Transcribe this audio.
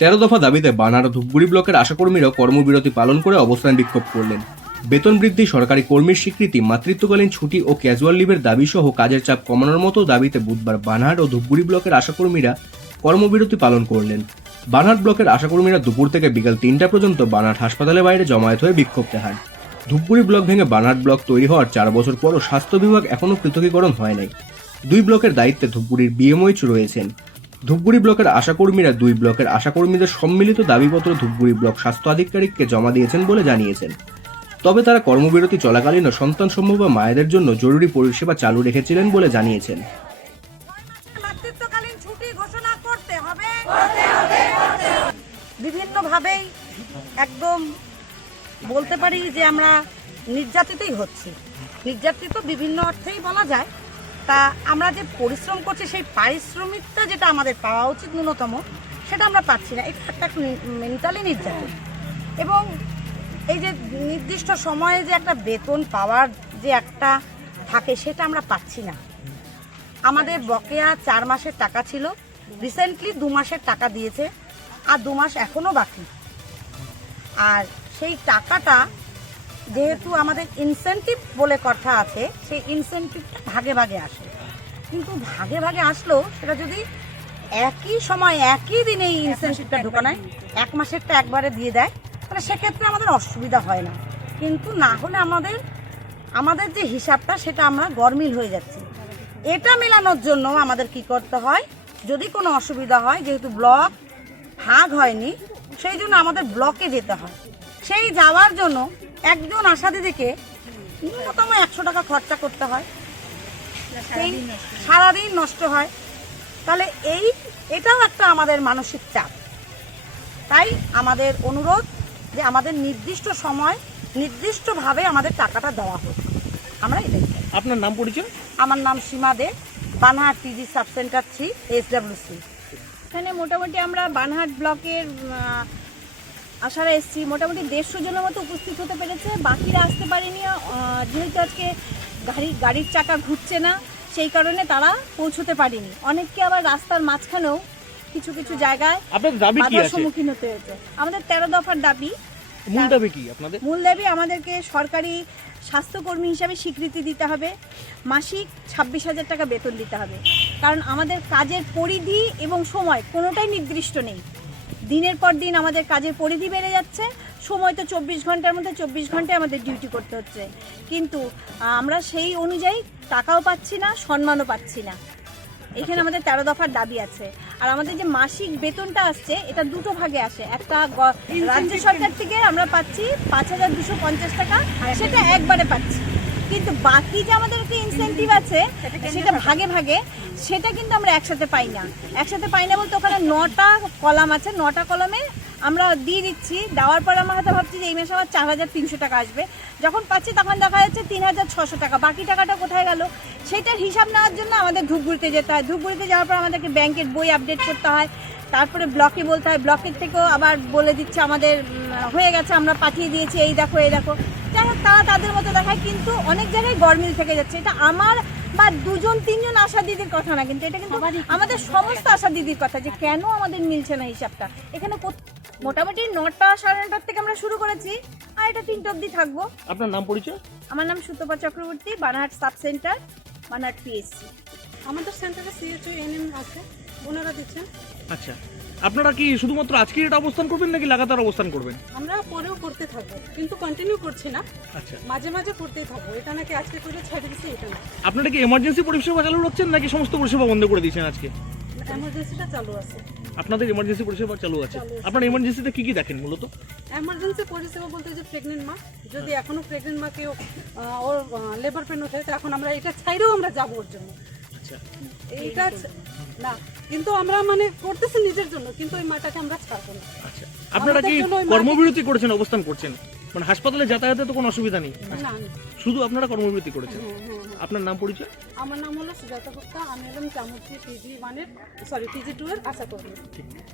13 দফা দাবিতে বানার ধূপগুড়ি ব্লকের আশাকর্মীরাও কর্মবিরতি পালন করে অবস্থান বিক্ষোভ করলেন। বেতন বৃদ্ধি, সরকারি কর্মীর স্বীকৃতি, মাতৃত্বকালীন ছুটি ও ক্যাজুয়াল লিভের দাবি সহ কাজের চাপ কমানোর মতো দাবিতে বুধবার বানহাট ও ধূপগুড়ি ব্লকের আশাকর্মীরা কর্মবিরতি পালন করলেন। বানহাট ব্লকের আশাকর্মীরা দুপুর থেকে বিকাল 3টা পর্যন্ত বানহাট হাসপাতালের বাইরে জমায়েত হয়ে বিক্ষোভ দেখান। ধূপগুড়ি ব্লক ভেঙে বানহাট ব্লক তৈরি হওয়ার 4 বছর পরও স্বাস্থ্য বিভাগ এখনও পৃথকীকরণ হয় নাই। 2 ব্লকের দায়িত্বে ধূপগুড়ির বিএমওইচ রয়েছেন। ধূপগুড়ি ব্লকের আশাকর্মীরা 2 ব্লকের আশাকর্মীদের সম্মিলিত দাবিপত্র ধূপগুড়ি ব্লক স্বাস্থ্য আধিকারিককে জমা দিয়েছেন বলে জানিয়েছেন। তবে তারা কর্মবিরতি চলাকালীন সন্তান সম্ভবা মায়েদের জন্য জরুরি পরিষেবা চালু রেখেছিলেন বলে জানিয়েছেন। মাতৃত্বকালীন ছুটি ঘোষণা করতে হবে। বিভিন্নভাবেই একদম বলতে পারি যে আমরা নির্যাতিতই হচ্ছি। নির্যাতিত বিভিন্ন অর্থেই বলা যায়। তা আমরা যে পরিশ্রম করছি সেই পারিশ্রমিকটা যেটা আমাদের পাওয়া উচিত ন্যূনতম, সেটা আমরা পাচ্ছি না। এটা একটা মেন্টালি নির্যাতন। এবং এই যে নির্দিষ্ট সময়ে যে একটা বেতন পাওয়ার যে একটা থাকে, সেটা আমরা পাচ্ছি না। আমাদের বকেয়া 4 মাসের টাকা ছিল, রিসেন্টলি 2 মাসের টাকা দিয়েছে, আর 2 মাস এখনও বাকি। আর সেই টাকাটা যেহেতু আমাদের ইনসেনটিভ বলে কথা আছে, সেই ইনসেনটিভটা ভাগে ভাগে আসে। কিন্তু ভাগে ভাগে আসলেও সেটা যদি একই সময় একই দিনে এই ইনসেনটিভটা ঢোকানোয় 1 মাসেরটা একবারে দিয়ে দেয়, তাহলে সেক্ষেত্রে আমাদের অসুবিধা হয় না। কিন্তু না হলে আমাদের যে হিসাবটা সেটা আমরা গরমিল হয়ে যাচ্ছি। এটা মেলানোর জন্য আমাদের কি করতে হয়, যদি কোনো অসুবিধা হয়, যেহেতু ব্লক ভাগ হয়নি, সেই জন্য আমাদের ব্লকে যেতে হয়। সেই যাওয়ার জন্য একজন আশা দিদিকে ন্যূনতম 100 টাকা খরচা করতে হয়, সেই সারাদিন নষ্ট হয়। তাহলে এটাও একটা আমাদের মানসিক চাপ। তাই আমাদের অনুরোধ যে আমাদের নির্দিষ্ট সময় নির্দিষ্টভাবে আমাদের টাকাটা দেওয়া হোক। আমরা এটাই চাই। আপনার নাম পরিচয়? আমার নাম সীমা দে, বানহাট টিজি সাব সেন্টার 3 SWC। এখানে মোটামুটি আমরা বানহাট ব্লকের আশারা এসেছি, মোটামুটি 150 জনের মতো উপস্থিত হতে পেরেছে। বাকিরা আসতে পারেনি, যেহেতু আজকে গাড়ির চাকা ঘুরছে না, সেই কারণে তারা পৌঁছতে পারেনি। অনেককে আবার রাস্তার মাঝখানেও কিছু কিছু জায়গায় বাধার সম্মুখীন হতে হয়েছে। আমাদের 13 দফার দাবি। মূল দাবি কি আপনাদের? মূল দাবি আমাদেরকে সরকারি স্বাস্থ্যকর্মী হিসাবে স্বীকৃতি দিতে হবে, মাসিক 26,000 টাকা বেতন দিতে হবে। কারণ আমাদের কাজের পরিধি এবং সময় কোনোটাই নির্দিষ্ট নেই। দিনের পর দিন আমাদের কাজের পরিধি বেড়ে যাচ্ছে, সময় তো 24 ঘন্টার মধ্যে 24 ঘন্টায় আমাদের ডিউটি করতে হচ্ছে, কিন্তু আমরা সেই অনুযায়ী টাকাও পাচ্ছি না, সম্মানও পাচ্ছি না। এখানে আমাদের 13 দফার দাবি আছে। আর আমাদের যে মাসিক বেতনটা আসছে, এটা 2টো ভাগে আসে। একটা রাজ্য সরকার থেকে আমরা পাচ্ছি 5,250 টাকা, সেটা একবারে পাচ্ছি। কিন্তু বাকি যে আমাদের একটা ইনসেন্টিভ আছে, সেটা ভাগে ভাগে, সেটা কিন্তু আমরা একসাথে পাই না। একসাথে পাই না বলতে ওখানে 9টা কলাম আছে, 9টা কলমে আমরা দিয়ে দিচ্ছি। দেওয়ার পর আমরা হয়তো ভাবছি যে এই মাসে আমার 4,300 টাকা আসবে, যখন পাচ্ছি তখন দেখা যাচ্ছে 3,600 টাকা। বাকি টাকাটা কোথায় গেল, সেটার হিসাব নেওয়ার জন্য আমাদের ধূপগুড়িতে যেতে হয়। ধূপগুড়িতে যাওয়ার পর আমাদেরকে ব্যাংকের বই আপডেট করতে হয়, তারপরে ব্লকে বলতে হয়, ব্লকের থেকেও আবার বলে দিচ্ছে আমাদের হয়ে গেছে, আমরা পাঠিয়ে দিয়েছি, এই দেখো এই দেখো। যাই হোক, তারা তাদের মতো দেখায়, কিন্তু অনেক জায়গায় গরমিল থেকে যাচ্ছে। এটা আমার বা 2-3 আশা দিদির কথা না, কিন্তু এটা কিন্তু আমাদের সমস্ত আশা দিদির কথা, যে কেন আমাদের মিলছে না হিসাবটা। এখানে মোটামুটি 9টা 9:30 থেকে আমরা শুরু করেছি, আর এটা 3টা অবধি থাকবো। আপনার নাম পরিচয়? আমার নাম Sutapa Chakraborty, Banhat sub centre, Banhat PSC. আমাদের সেন্টারে CHO NM আছে, ওনারা দিচ্ছেন। আচ্ছা, আপনারা কি শুধুমাত্র আজকে এটা অবস্থান করবেন নাকি লাগাতার অবস্থান করবেন? আমরা পরেও করতে থাকবো, কিন্তু কন্টিনিউ করছি না। আচ্ছা, মাঝে মাঝে করতেই থাকবো। এটা নাকি আজকে করে ছেড়ে দিচ্ছি, এটা না। আপনারা কি এমার্জেন্সি পরিষেবা চালু রাখছেন নাকি সমস্ত পরিষেবা বন্ধ করে দিয়েছেন আজকে? এমার্জেন্সিটা চালু আছে। আপনাদের এমার্জেন্সি পরিষেবা চালু আছে। আপনারা এমার্জেন্সিতে কি কি দেখেন মূলত? এমার্জেন্সি পরিষেবা বলতে যে প্রেগনেন্ট মা, যদি এখনো প্রেগনেন্ট মা কেউ ওর লেবার পেন ওঠে, তো এখন আমরা এটা ছাইরেও আমরা যাবো ওর জন্য। আচ্ছা, এইটা না, কিন্তু আমরা মানে করতেছি নিজের জন্য, কিন্তু ওই মাটাকে আমরা ছাড়বো না। আচ্ছা, আপনারা কি কর্মবিরতি করেছেন, অবস্থান করছেন? মানে হাসপাতালে যাতায়াতে তো কোনো অসুবিধা নেই, না, শুধু আপনারা কর্মবিরতি করেছেন। আপনার নাম পরিচয়? আমার নাম হলো সুজাতা গুপ্তা, আমি হলাম চামুচি PG 1 এর, সরি PG 2 এর আশা কর্মী।